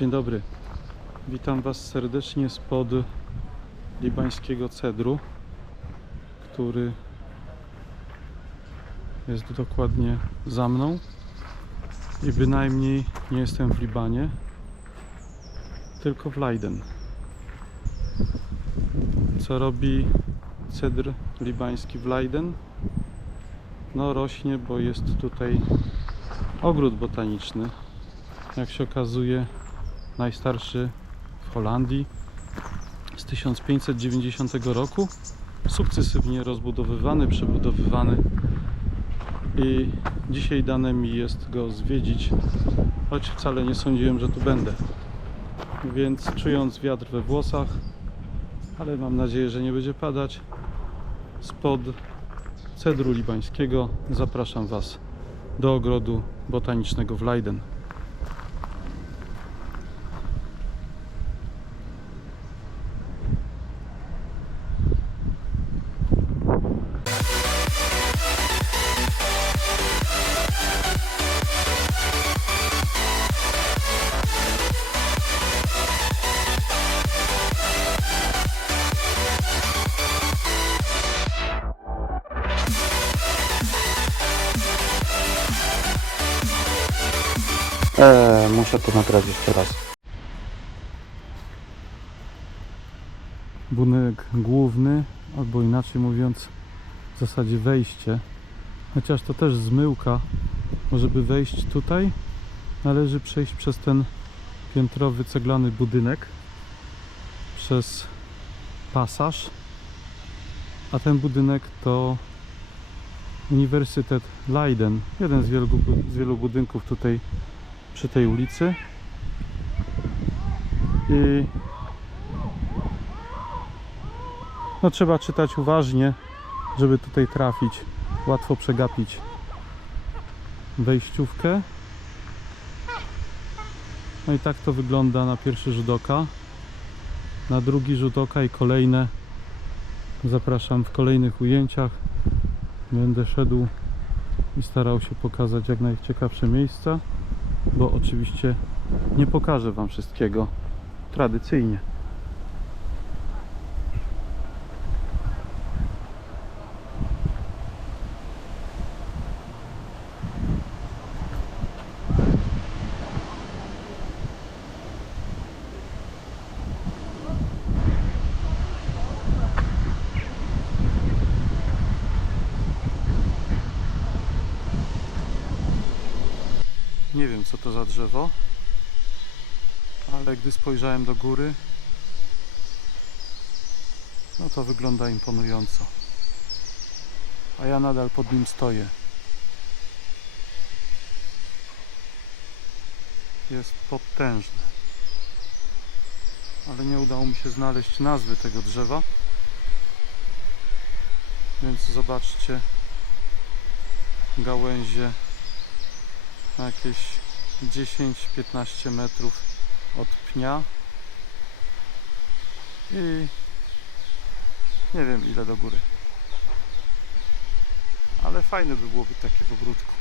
Dzień dobry. Witam Was serdecznie spod libańskiego cedru, który jest dokładnie za mną. I bynajmniej nie jestem w Libanie, tylko w Leiden. Co robi cedr libański w Leiden? No rośnie, bo jest tutaj ogród botaniczny. Jak się okazuje, najstarszy w Holandii z 1590 roku. Sukcesywnie rozbudowywany, przebudowywany. I dzisiaj dane mi jest go zwiedzić, choć wcale nie sądziłem, że tu będę. Więc czując wiatr we włosach, ale mam nadzieję, że nie będzie padać, spod cedru libańskiego zapraszam Was do ogrodu botanicznego w Leiden. To nagrać jeszcze raz. Budynek główny, albo inaczej mówiąc, w zasadzie wejście. Chociaż to też zmyłka, bo żeby wejść tutaj, należy przejść przez ten piętrowy ceglany budynek, przez pasaż, a ten budynek to Uniwersytet Leiden, jeden z wielu, z wielu budynków tutaj przy tej ulicy. I no trzeba czytać uważnie żeby tutaj trafić łatwo przegapić wejściówkę. No i tak to wygląda na pierwszy rzut oka. Na drugi rzut oka i kolejne. Zapraszam w kolejnych ujęciach. Będę szedł i starał się pokazać jak najciekawsze miejsca bo oczywiście nie pokażę Wam wszystkiego tradycyjnie. Nie wiem co to za drzewo, ale gdy spojrzałem do góry, no to wygląda imponująco. A ja nadal pod nim stoję. Jest potężne. Ale nie udało mi się znaleźć nazwy tego drzewa. Więc zobaczcie gałęzie na jakieś 10-15 metrów od pnia. I nie wiem ile do góry. Ale fajne by byłoby takie w ogródku.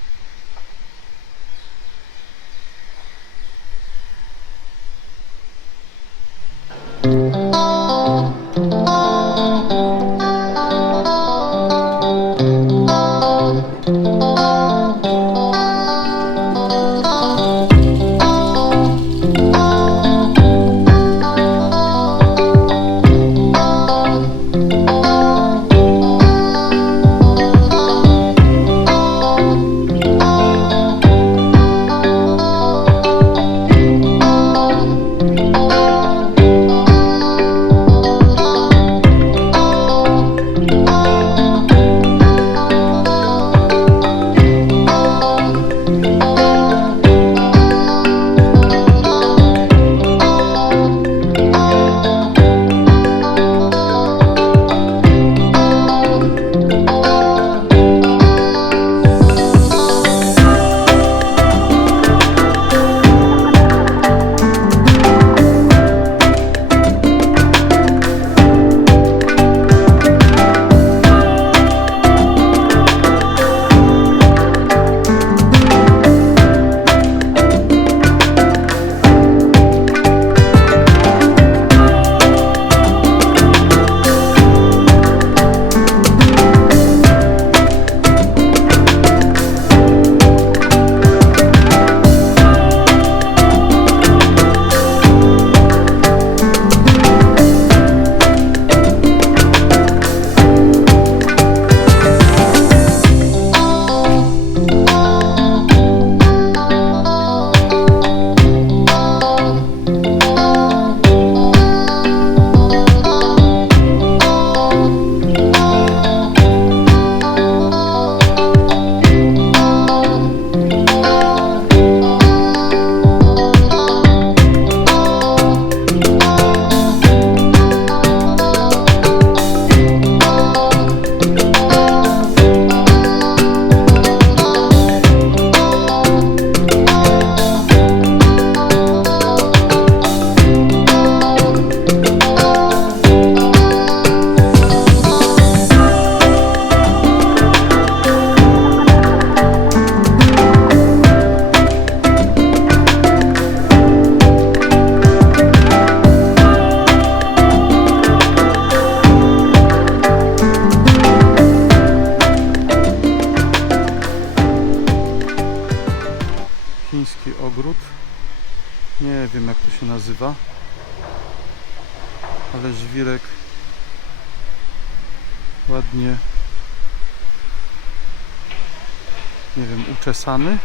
uczesany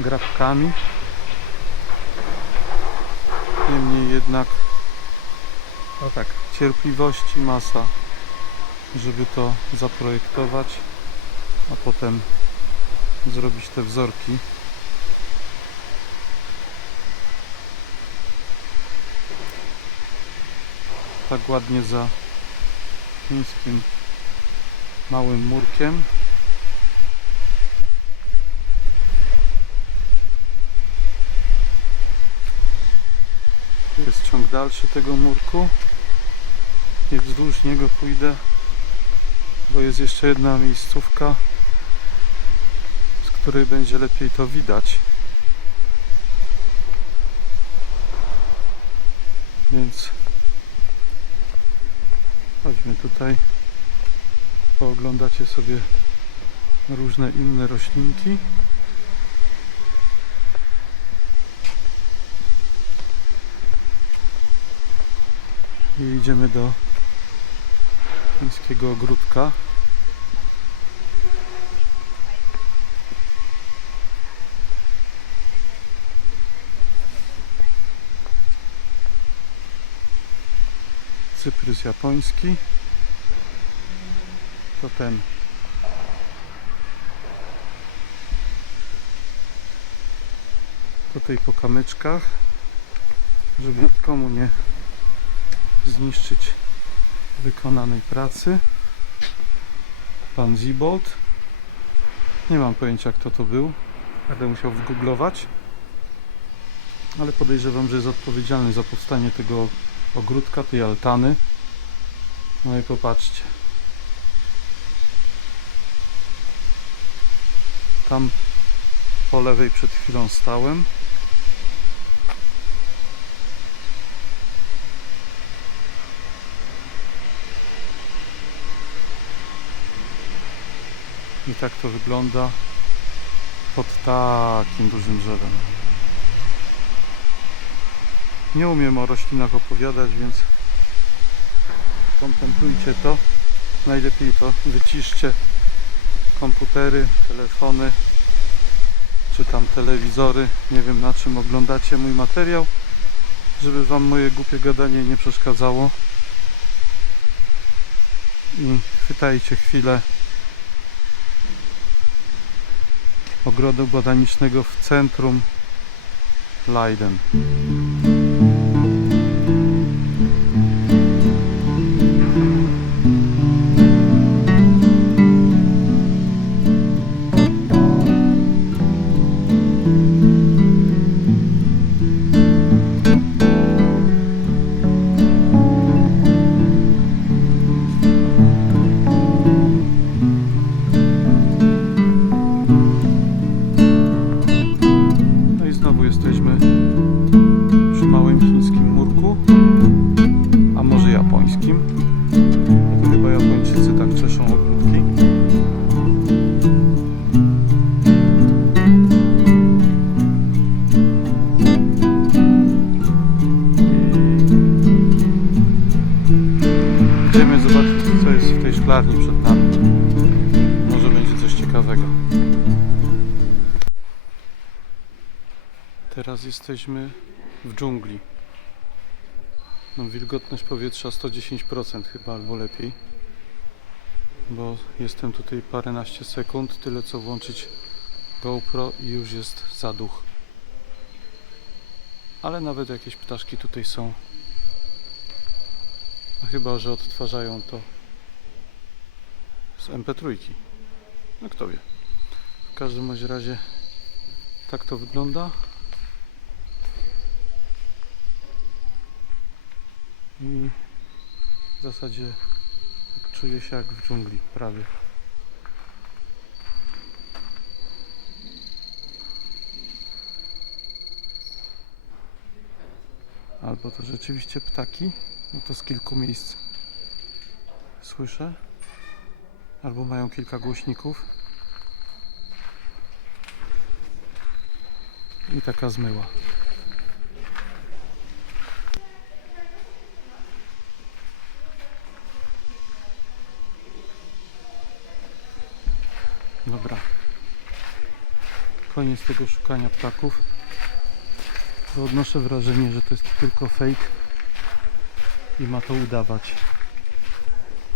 grabkami. Niemniej jednak no tak, cierpliwości masa, żeby to zaprojektować, a potem zrobić te wzorki. Tak ładnie za chińskim małym murkiem. Jest ciąg dalszy tego murku i wzdłuż niego pójdę, bo jest jeszcze jedna miejscówka, z której będzie lepiej to widać. Więc chodźmy tutaj, pooglądacie sobie różne inne roślinki. I idziemy do chińskiego ogródka. Cyprys japoński. To ten. Tutaj po kamyczkach, żeby nikomu nie zniszczyć wykonanej pracy. Pan Zibold. Nie mam pojęcia kto to był. Będę musiał wgooglować. Ale podejrzewam, że jest odpowiedzialny za powstanie tego ogródka, tej altany. No i popatrzcie. Tam po lewej przed chwilą stałem. I tak to wygląda pod takim dużym drzewem. Nie umiem o roślinach opowiadać, więc kontemplujcie to. Najlepiej to wyciszcie komputery, telefony czy tam telewizory. Nie wiem na czym oglądacie mój materiał, żeby wam moje głupie gadanie nie przeszkadzało. I chwytajcie chwilę ogrodu botanicznego w centrum Leiden. Jesteśmy w dżungli. No, wilgotność powietrza 110% chyba albo lepiej. Bo jestem tutaj paręnaście sekund, tyle co włączyć GoPro i już jest zaduch. Ale nawet jakieś ptaszki tutaj są. A chyba, że odtwarzają to z MP3. No kto wie. W każdym razie tak to wygląda. I w zasadzie czuję się jak w dżungli, prawie. Albo to rzeczywiście ptaki, no to z kilku miejsc słyszę. Albo mają kilka głośników. I taka zmyła. Dobra. Koniec tego szukania ptaków. Bo odnoszę wrażenie, że to jest tylko fake i ma to udawać.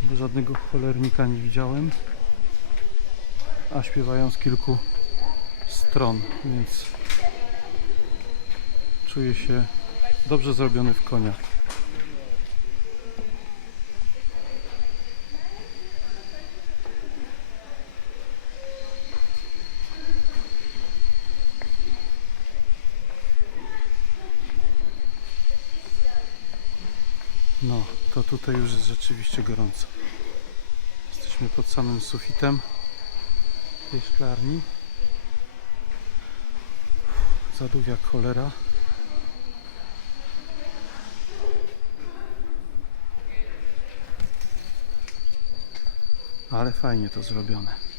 Bo żadnego cholernika nie widziałem, a śpiewają z kilku stron, więc czuję się dobrze zrobiony w konia. No, to tutaj już jest rzeczywiście gorąco. Jesteśmy pod samym sufitem tej szklarni. Zadów jak cholera. Ale fajnie to zrobione.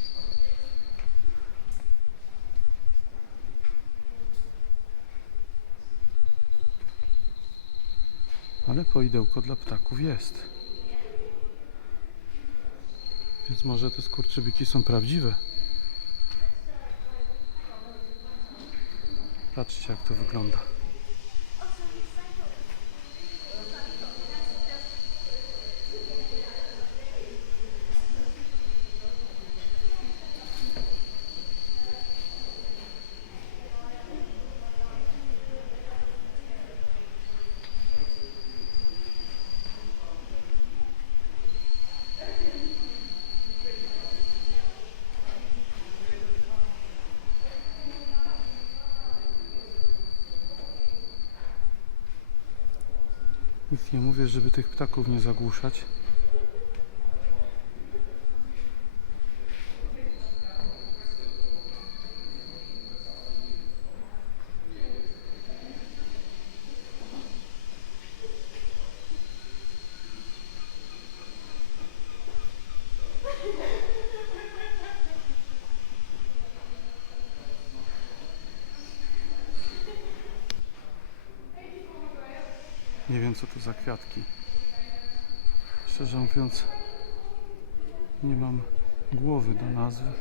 Poidełko dla ptaków jest. Więc może te skurczybyki są prawdziwe. Patrzcie jak to wygląda. Nic nie mówię, żeby tych ptaków nie zagłuszać. Za kwiatki. Szczerze mówiąc, nie mam głowy do nazwy.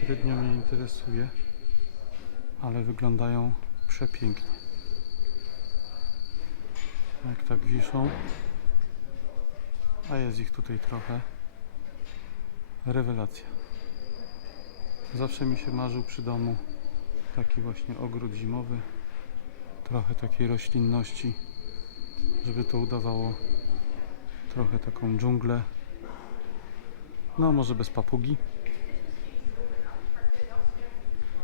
Średnio mnie interesuje, ale wyglądają przepięknie. Jak tak wiszą, a jest ich tutaj trochę. Rewelacja. Zawsze mi się marzył przy domu taki właśnie ogród zimowy, trochę takiej roślinności żeby to udawało trochę taką dżunglę. No, może bez papugi.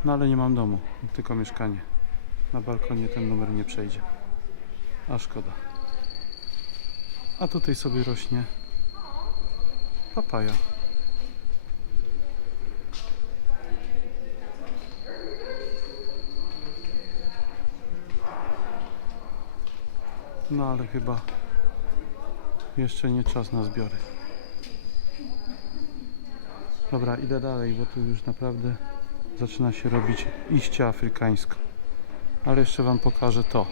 No, ale nie mam domu, tylko mieszkanie. Na balkonie ten numer nie przejdzie. A szkoda. A tutaj sobie rośnie papaja. No ale chyba jeszcze nie czas na zbiory. Dobra, idę dalej, bo tu już naprawdę zaczyna się robić iście afrykańsko. Ale jeszcze Wam pokażę to.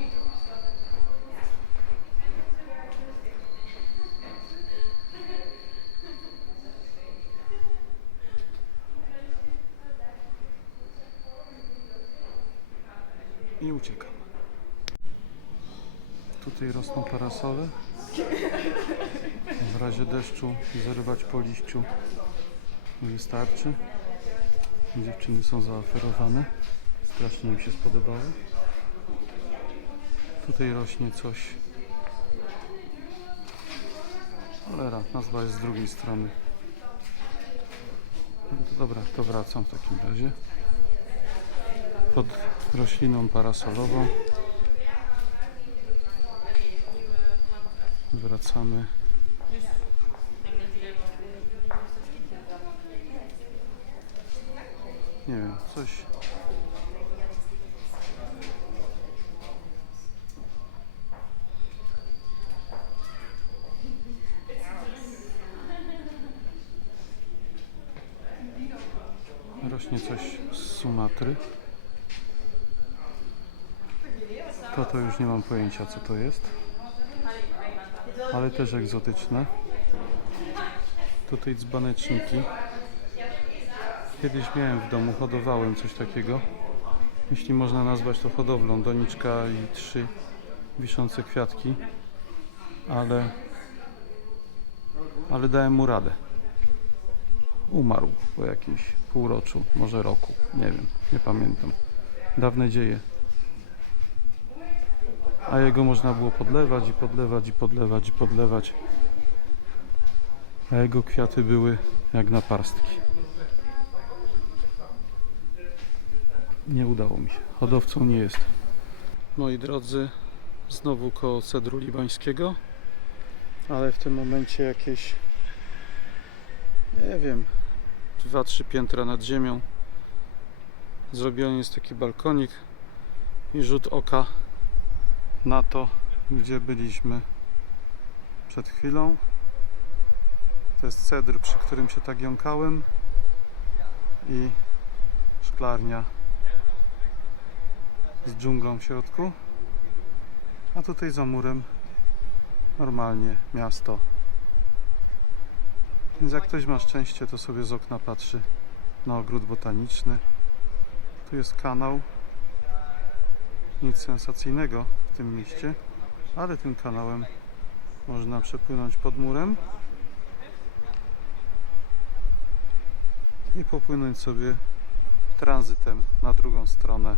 I uciekam. Tutaj rosną parasole. W razie deszczu zerwać po liściu wystarczy. Dziewczyny są zaoferowane. Strasznie im się spodobało. Tutaj rośnie coś. Cholera, nazwa jest z drugiej strony. No to dobra, to wracam w takim razie. Pod rośliną parasolową. Wracamy. Nie wiem, coś. Rośnie coś z Sumatry. To to już nie mam pojęcia co to jest ale też egzotyczne. Tutaj dzbaneczniki. Kiedyś miałem w domu, hodowałem coś takiego. Jeśli można nazwać to hodowlą, doniczka i trzy wiszące kwiatki, ale, ale dałem mu radę. Umarł po jakimś półroczu, może roku, nie wiem, nie pamiętam. Dawne dzieje. A jego można było podlewać i podlewać i podlewać i podlewać. A jego kwiaty były jak naparstki. Nie udało mi się. Hodowcą nie jestem. Moi drodzy, znowu koło cedru libańskiego, ale w tym momencie jakieś, nie wiem, 2-3 piętra nad ziemią. Zrobiony jest taki balkonik i rzut oka na to, gdzie byliśmy przed chwilą. To jest cedr, przy którym się tak jąkałem i szklarnia z dżunglą w środku. A tutaj za murem normalnie miasto. Więc jak ktoś ma szczęście, to sobie z okna patrzy na ogród botaniczny. Tu jest kanał. Nic sensacyjnego tym mieście, ale tym kanałem można przepłynąć pod murem i popłynąć sobie tranzytem na drugą stronę,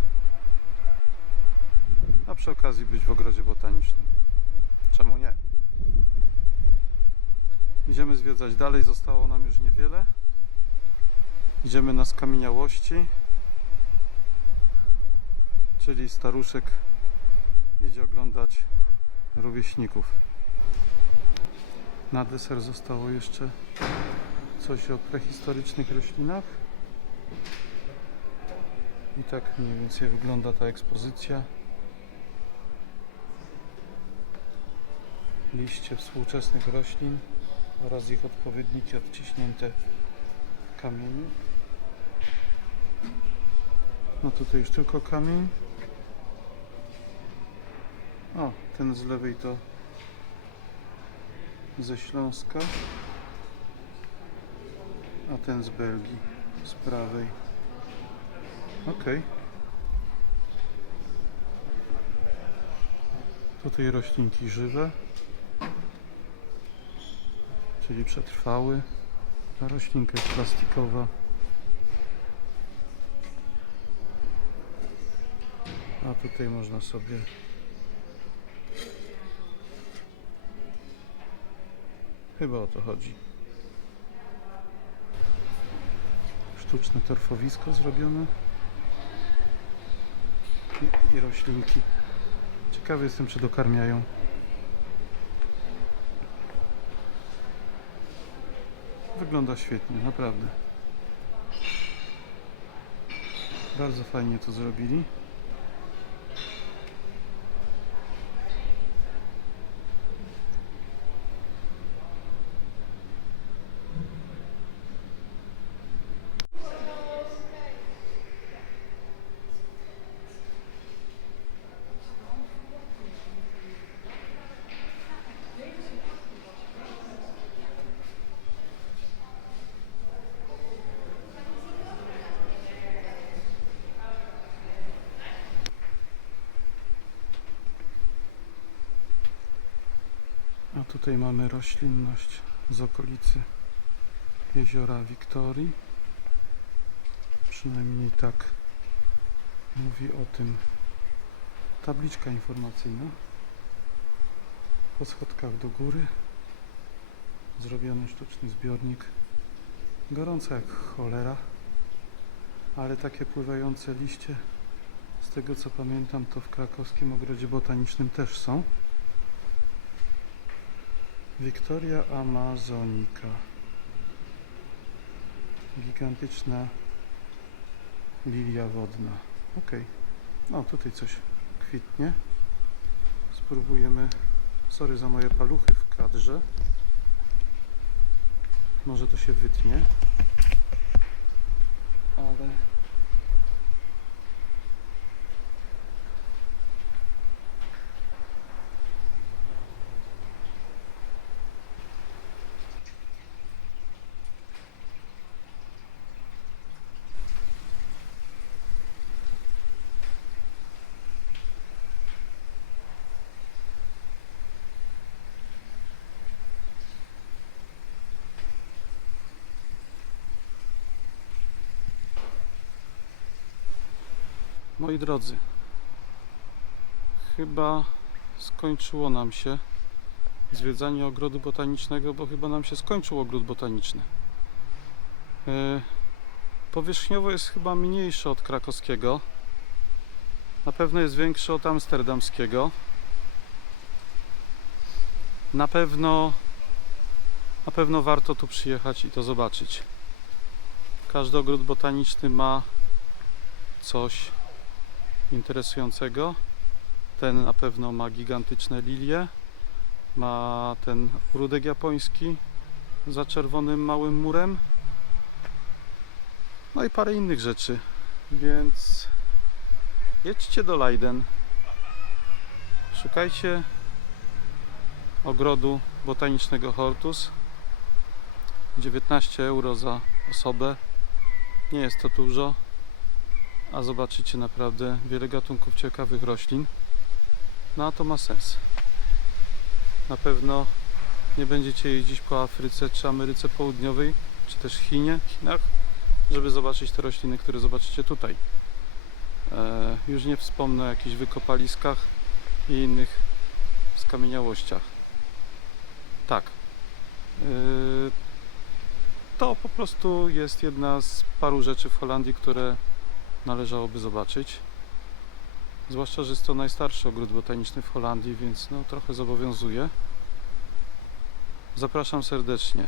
a przy okazji być w ogrodzie botanicznym. Czemu nie? Idziemy zwiedzać dalej, zostało nam już niewiele. Idziemy na skamieniałości, czyli staruszek idzie oglądać rówieśników. Na deser zostało jeszcze coś o prehistorycznych roślinach. I tak mniej więcej wygląda ta ekspozycja. Liście współczesnych roślin oraz ich odpowiedniki odciśnięte kamieni. No tutaj już tylko kamień. O, ten z lewej to ze Śląska, a ten z Belgii, z prawej. Ok. Tutaj roślinki żywe, czyli przetrwały. Ta roślinka jest plastikowa. A tutaj można sobie Chyba o to chodzi. Sztuczne torfowisko zrobione. I, I roślinki. Ciekawy jestem, czy dokarmiają. Wygląda świetnie, naprawdę. Bardzo fajnie to zrobili. A tutaj mamy roślinność z okolicy jeziora Wiktorii. Przynajmniej tak mówi o tym tabliczka informacyjna. Po schodkach do góry zrobiony sztuczny zbiornik. Gorąco jak cholera, ale takie pływające liście, z tego co pamiętam, to w krakowskim ogrodzie botanicznym też są. Wiktoria Amazonica. Gigantyczna lilia wodna. Ok. No tutaj coś kwitnie. Spróbujemy. Sorry za moje paluchy w kadrze. Może to się wytnie. Ale Moi drodzy, chyba skończyło nam się zwiedzanie ogrodu botanicznego, bo chyba nam się skończył ogród botaniczny. E, Powierzchniowo jest chyba mniejszy od krakowskiego. Na pewno jest większy od amsterdamskiego. Na pewno na pewno warto tu przyjechać i to zobaczyć. Każdy ogród botaniczny ma coś interesującego. Ten na pewno ma gigantyczne lilie. Ma ten rudek japoński za czerwonym małym murem. No i parę innych rzeczy. Więc jedźcie do Leiden. Szukajcie ogrodu botanicznego Hortus. 19 euro za osobę. Nie jest to dużo, a zobaczycie naprawdę wiele gatunków ciekawych roślin. No a to ma sens. Na pewno nie będziecie jeździć po Afryce czy Ameryce Południowej, czy też Chinie, Chinach, żeby zobaczyć te rośliny, które zobaczycie tutaj. E, już nie wspomnę o jakichś wykopaliskach i innych skamieniałościach. Tak. E, to po prostu jest jedna z paru rzeczy w Holandii, które należałoby zobaczyć. Zwłaszcza, że jest to najstarszy ogród botaniczny w Holandii, więc no, trochę zobowiązuje. Zapraszam serdecznie.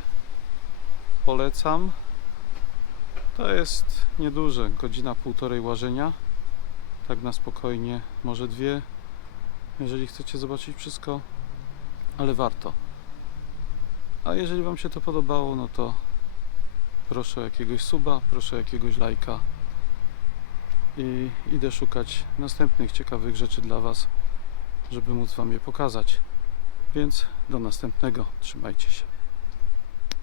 Polecam. To jest nieduże, godzina, półtorej łażenia. Tak na spokojnie, może dwie, jeżeli chcecie zobaczyć wszystko, ale warto. A jeżeli Wam się to podobało, no to proszę o jakiegoś suba, proszę o jakiegoś lajka i idę szukać następnych ciekawych rzeczy dla Was, żeby móc Wam je pokazać. Więc do następnego. Trzymajcie się.